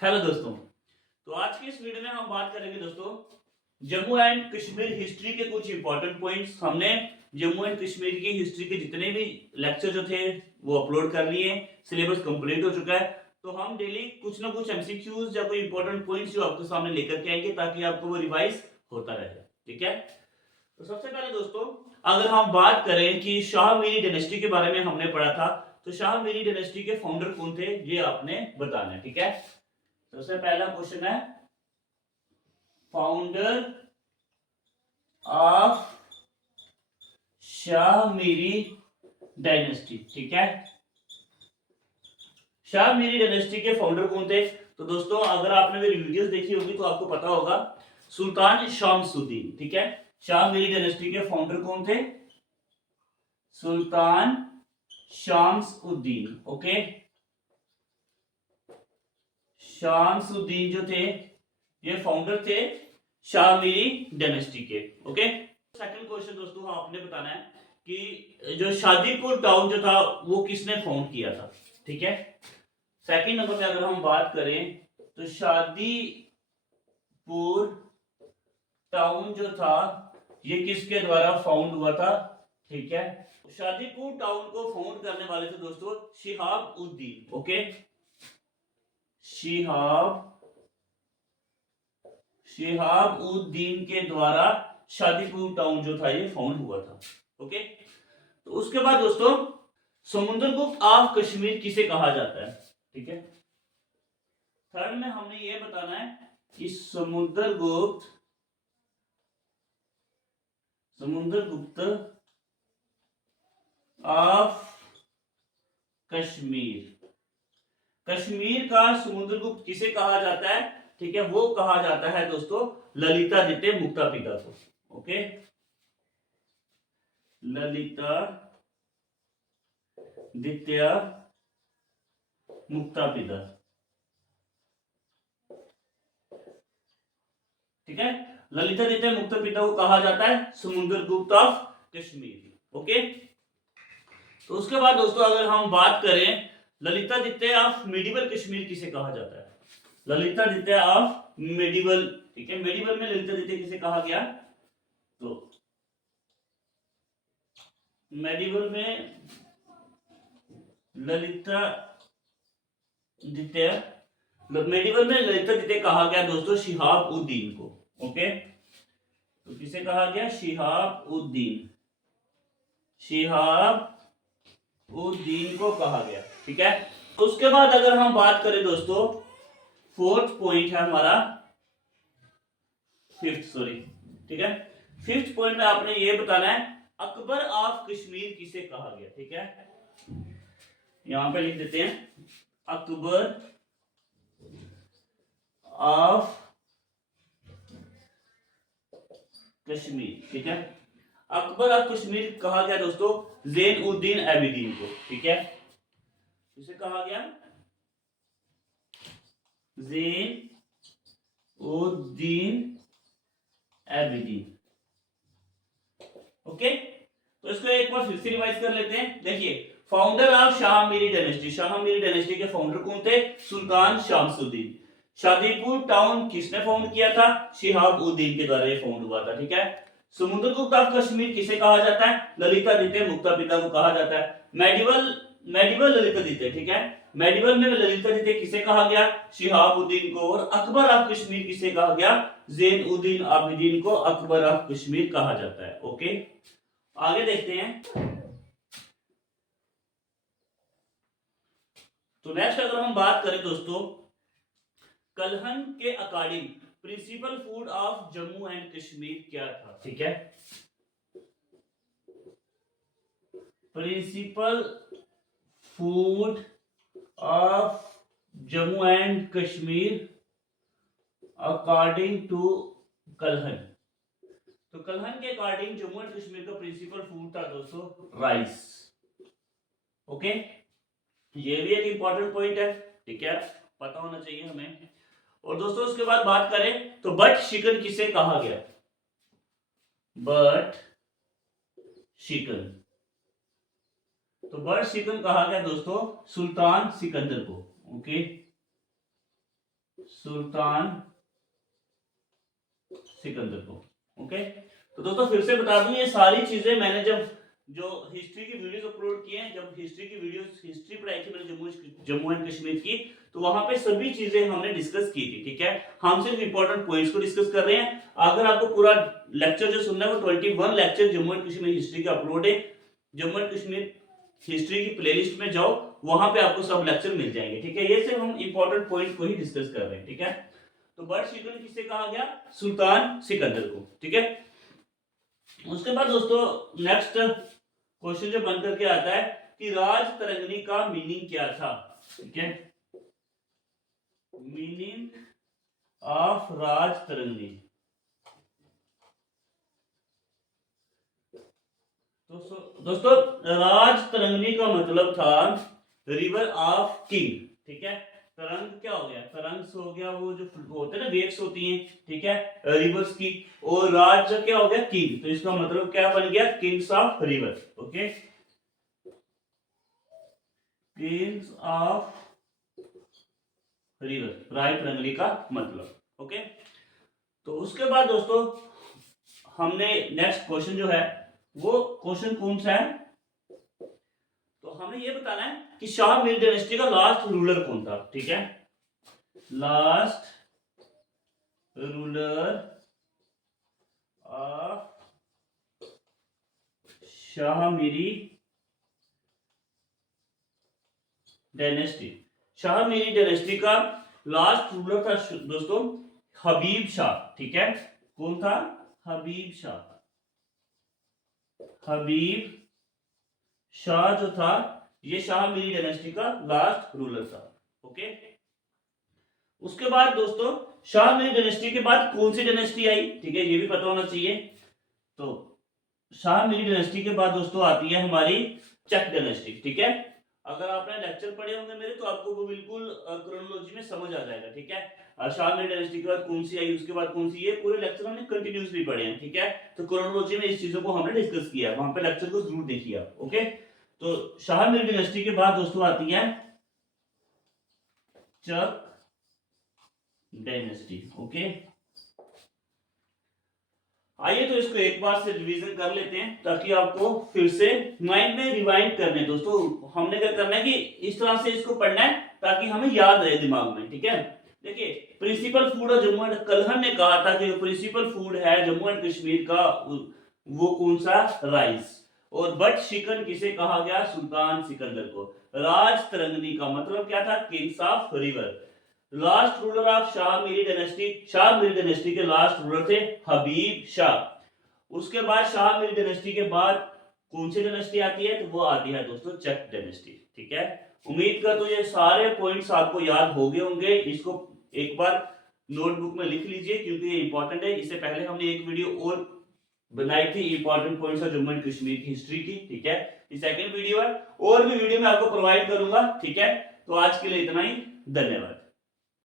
Hello दोस्तों। तो आज की इस वीडियो में हम बात करेंगे दोस्तों जम्मू एंड कश्मीर हिस्ट्री के कुछ इंपॉर्टेंट पॉइंट्स। हमने जम्मू एंड कश्मीर की हिस्ट्री के जितने भी लेक्चर जो थे वो अपलोड कर लिए, सिलेबस कंप्लीट हो चुका है। तो हम डेली कुछ ना कुछ एमसीक्यूज या कोई इंपॉर्टेंट पॉइंट्स जो आपके सामने लेकर के आएंगे ताकि आपको वो रिवाइज होता रहे। ठीक है, तो सबसे पहले दोस्तों अगर हम बात करें कि शाह मीरी डायनेस्टी के बारे में हमने पढ़ा था, तो शाह मीरी डायनेस्टी के फाउंडर कौन थे ये आपने बताना है। ठीक है, सबसे पहला क्वेश्चन है founder of Shah Miri dynasty. ठीक है, शाह मीरी डायनेस्टी के फाउंडर कौन थे? तो दोस्तों अगर आपने मेरी वीडियोस देखी होगी तो आपको पता होगा सुल्तान शामसुद्दीन। ठीक है, शाह मीरी डायनेस्टी के फाउंडर कौन थे? सुल्तान शामसुद्दीन। ओके, शामसुद्दीन जो थे ये फाउंडर थे शाह मीरी डायनेस्टी के। ओके, सेकंड क्वेश्चन दोस्तों आपने बताना है कि जो शादीपुर टाउन जो था वो किसने फाउंड किया था। ठीक है, सेकंड नंबर पे अगर हम बात करें तो शादीपुर टाउन जो था ये किसके द्वारा फाउंड हुआ था। ठीक है, शादीपुर टाउन को फाउंड करने वाले थे दोस्तों शिहाब उद्दीन। ओके, शिहाब उद्दीन के द्वारा शादीपुर टाउन जो था ये फाउंड हुआ था। ओके, तो उसके बाद दोस्तों समुद्रगुप्त ऑफ कश्मीर किसे कहा जाता है। ठीक है, थर्ड में हमने ये बताना है कि समुद्रगुप्त ऑफ कश्मीर, कश्मीर का समुद्रगुप्त किसे कहा जाता है? ठीक है, वो कहा जाता है दोस्तों ललितादित्य मुक्तापिता को। ओके, ललितादित्य मुक्तापिता। ठीक है, ललितादित्य मुक्तापिता को कहा जाता है समुद्रगुप्त ऑफ कश्मीर। ओके, तो उसके बाद दोस्तों अगर हम बात करें ललितादित्य ऑफ मेडिवल कश्मीर किसे कहा जाता है? Lalitaditya of medieval. ठीक है, मेडिवल में ललितादित्य किसे कहा गया? तो मेडिवल में ललितादित्य कहा गया दोस्तों शिहाब उद्दीन को। ओके, तो किसे कहा गया? शिहाब उद्दीन को कहा गया। ठीक है, तो उसके बाद अगर हम बात करें दोस्तों फोर्थ पॉइंट है हमारा ठीक है, फिफ्थ पॉइंट में आपने ये बताना है अकबर ऑफ कश्मीर किसे कहा गया। ठीक है, यहां पे लिख देते हैं अकबर ऑफ कश्मीर। ठीक है, अकबर ऑफ कश्मीर कहा गया दोस्तों जैन उद्दीन एबिदीन को। ठीक है, किसे कहा गया? जैन उद्दीन एबिदीन। ओके, तो इसको एक बार फिर से रिवाइज कर लेते हैं। देखिए, founder of Shah Miri dynasty, Shah Miri dynasty के फाउंडर कौन थे? सुल्तान शामसुद्दीन। शादीपुर टाउन किसने फाउंड किया था? शिहाब उद्दीन के द्वारा ये फाउंड हुआ था। ठीक है, समुद्रगुप्त ऑफ कश्मीर किसे कहा जाता है? ललितादित्य मुक्तापिता को कहा जाता है। Medieval medieval Lalitaditya. ठीक है, मेडिवल में ललितादित्य किसे कहा गया? शिहाब उद्दीन को। और अकबर ऑफ कश्मीर किसे कहा गया? जैन उद्दीन आबिदीन को अकबर ऑफ कश्मीर कहा जाता है। ओके, आगे देखते हैं। तो नेक्स्ट अगर हम बात करें दोस्तों कलहन के according principal food of Jammu and Kashmir क्या था। ठीक है, principal food of Jammu and Kashmir according to Kalhana. तो कलहन के अकॉर्डिंग जम्मू एंड कश्मीर का प्रिंसिपल फूड था दोस्तों राइस। ओके, ये भी एक इंपॉर्टेंट पॉइंट है। ठीक है, पता होना चाहिए हमें। और दोस्तों उसके बाद बात करें तो बट शिकन किसे कहा गया? बट शिकन, तो बट शिकन कहा गया दोस्तों सुल्तान सिकंदर को। ओके, सुल्तान सिकंदर को। ओके, तो दोस्तों फिर से बता दूं, ये सारी चीजें मैंने जब जो हिस्ट्री की वीडियोस अपलोड किए हैं, जब हिस्ट्री की वीडियोस हिस्ट्री पढ़ाई थी मैंने जम्मू एंड कश्मीर की, तो वहां पे सभी चीजें हमने डिस्कस की थी। ठीक है, हम सिर्फ इंपॉर्टेंट पॉइंट्स को डिस्कस कर रहे हैं। अगर आपको पूरा लेक्चर जो सुनना है वो 21 lecture Jammu and Kashmir history का अपलोड है। जम्मू एंड कश्मीर हिस्ट्री की प्लेलिस्ट में जाओ, वहां पे आपको सब लेक्चर मिल जाएंगे। ठीक है, ये सिर्फ हम इंपॉर्टेंट पॉइंट को ही डिस्कस कर रहे हैं। ठीक है, तो बट शिकन किससे कहा गया? सुल्तान सिकंदर को। ठीक है, उसके बाद दोस्तों नेक्स्ट क्वेश्चन जो बन करके आता है कि राज तरंगनी का मीनिंग क्या था। ठीक है, मीनिंग ऑफ राज तरंगनी। दोस्तों राज तरंगनी का मतलब था रिवर ऑफ किंग। ठीक है, तरंग क्या हो गया? तरंग हो गया वो जो होते हैं ना, वेव्स होती हैं। ठीक है, रिवर्स की। और राज क्या हो गया? किंग। तो इसका मतलब क्या बन गया? Kings of river. Okay, kings of river, Rajatarangini का मतलब। ओके, तो उसके बाद दोस्तों हमने नेक्स्ट क्वेश्चन जो है वो क्वेश्चन कौन सा है? तो हमें ये बताना है कि शाह मीर डायनेस्टी का लास्ट रूलर कौन था। ठीक है, last ruler of Shah Miri dynasty. Shah Miri dynasty का लास्ट रूलर था दोस्तों हबीब शाह। ठीक है, कौन था? हबीब शाह। हबीब शाह जो था ये शाह मीरी डायनेस्टी का लास्ट रूलर था। ओके, उसके बाद दोस्तों शाह मीरी डायनेस्टी के बाद कौन सी डायनेस्टी आई? ठीक है, ये भी पता होना चाहिए। तो शाह मीरी डायनेस्टी के बाद दोस्तों आती है हमारी चक डायनेस्टी। ठीक है, अगर आपने लेक्चर पढ़े होंगे मेरे तो आपको वो बिल्कुल क्रोनोलॉजी में समझ आ जाएगा। ठीक है, शाह मीरी डायनेस्टी के बाद कौन सी आई, उसके बाद कौन सी, ये पूरे लेक्चर हमने कंटिन्यूसली पढ़े हैं। ठीक है, तो क्रोनोलॉजी में इस चीजों को हमने डिस्कस किया है, वहां पे लेक्चर को जरूर देखिए आप। ओके, तो शाह मीरी डायनेस्टी के बाद दोस्तों आती है चक डायनेस्टी। ओके, आइए तो इसको एक बार से रिवीजन कर लेते हैं ताकि आपको फिर से माइंड में रिवाइंड करने। दोस्तों हमने क्या करना है कि इस तरह से इसको पढ़ना है ताकि हमें याद रहे दिमाग में। ठीक है, देखिए प्रिंसिपल फूड और जम्मू एंड कलहन ने कहा था कि प्रिंसिपल फूड है जम्मू एंड कश्मीर का वो कौन सा? राइस। और बट शिकन किसे कहा गया? सुल्तान सिकंदर को। राज तरंगनी का मतलब क्या था? Kings of river. Last ruler of Shah Miri dynasty, Shah Miri dynasty के लास्ट रूलर थे हबीब शाह। उसके बाद शाह मीरी डायनेस्टी के बाद कौन सी डायनेस्टी आती है? तो वो आती है दोस्तों चक डायनेस्टी। ठीक है, उम्मीद करता हूं ये सारे पॉइंट्स आपको याद हो गए होंगे। इसको एक बार नोटबुक में लिख लीजिए क्योंकि ये इंपॉर्टेंट है। इससे पहले हमने एक वीडियो और बनाई थी important points of Jammu and Kashmir की हिस्ट्री की। ठीक है, ये सेकंड वीडियो है, और भी वीडियो मैं आपको प्रोवाइड करूंगा। ठीक है, तो आज के लिए इतना ही, धन्यवाद।